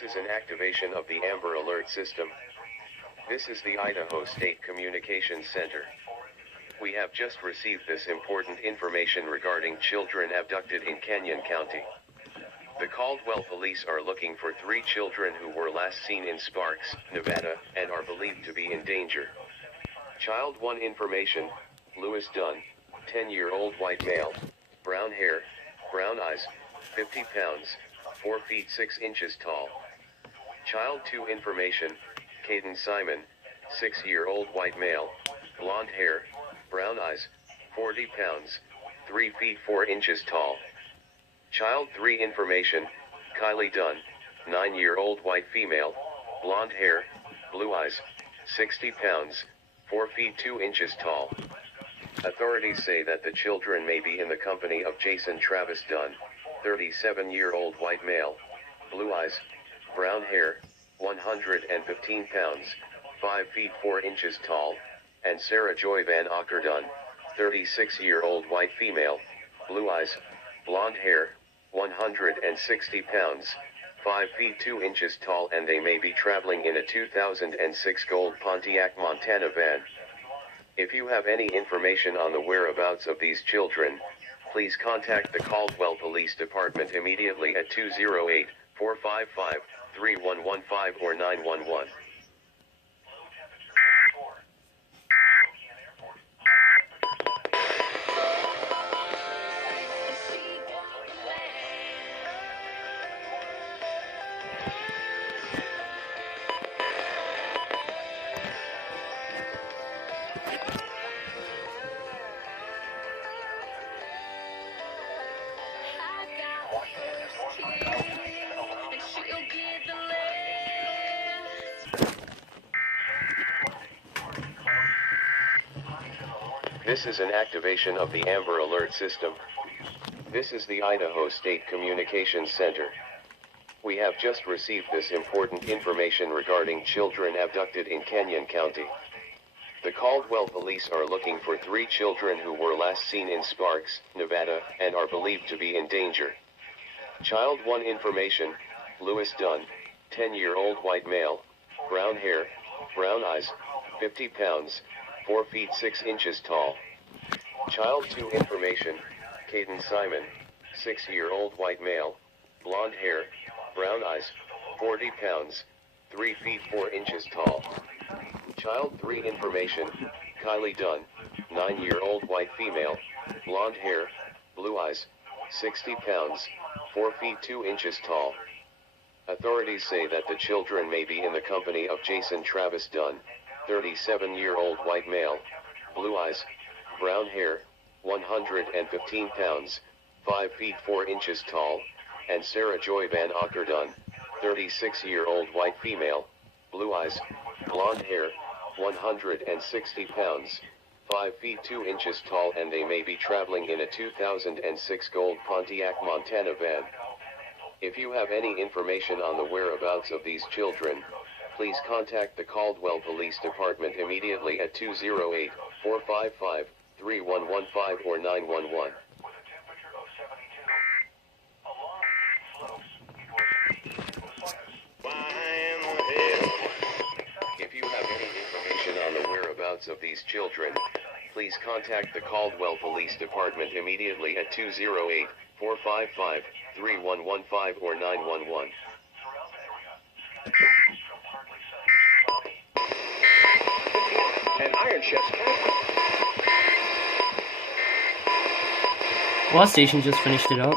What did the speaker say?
This is an activation of the Amber Alert system. This is the Idaho State Communications Center. We have just received this important information regarding children abducted in Canyon County. The Caldwell police are looking for 3 children who were last seen in Sparks, Nevada, and are believed to be in danger. Child 1 information, Lewis Dunn, 10-year-old white male, brown hair, brown eyes, 50 pounds, 4 feet 6 inches tall. Child 2 information, Caden Simon, 6-year-old white male, blonde hair, brown eyes, 40 pounds, 3 feet 4 inches tall. Child 3 information, Kylie Dunn, 9-year-old white female, blonde hair, blue eyes, 60 pounds, 4 feet 2 inches tall. Authorities say that the children may be in the company of Jason Travis Dunn, 37-year-old white male, blue eyes, brown hair, 115 pounds, 5 feet 4 inches tall, and Sarah Joy Van Acker Dunn, 36-year-old white female, blue eyes, blonde hair, 160 pounds, 5 feet 2 inches tall, and they may be traveling in a 2006 gold Pontiac Montana van. If you have any information on the whereabouts of these children, please contact the Caldwell Police Department immediately at 208-455-3115 or 911. This is an activation of the Amber Alert system. This is the Idaho State Communications Center. We have just received this important information regarding children abducted in Canyon County. The Caldwell police are looking for 3 children who were last seen in Sparks, Nevada, and are believed to be in danger. Child 1 information, Lewis Dunn, 10-year-old white male, brown hair, brown eyes, 50 pounds, 4 feet 6 inches tall. Child 2 information, Caden Simon, 6-year-old white male, blonde hair, brown eyes, 40 pounds, 3 feet 4 inches tall. Child 3 information, Kylie Dunn, 9-year-old white female, blonde hair, blue eyes, 60 pounds, 4 feet 2 inches tall. Authorities say that the children may be in the company of Jason Travis Dunn, 37-year-old white male, blue eyes, brown hair, 115 pounds, 5 feet 4 inches tall, and Sarah Joy Van Acker Dunn, 36-year-old white female, blue eyes, blonde hair, 160 pounds, 5 feet 2 inches tall, and they may be traveling in a 2006 gold Pontiac Montana van. If you have any information on the whereabouts of these children, please contact the Caldwell Police Department immediately at 208-455-3115 or 911. If you have any information on the whereabouts of these children, please contact the Caldwell Police Department immediately at 208-455-3115 or 911. An Iron Chef's Cabinet. Well, our station just finished it up.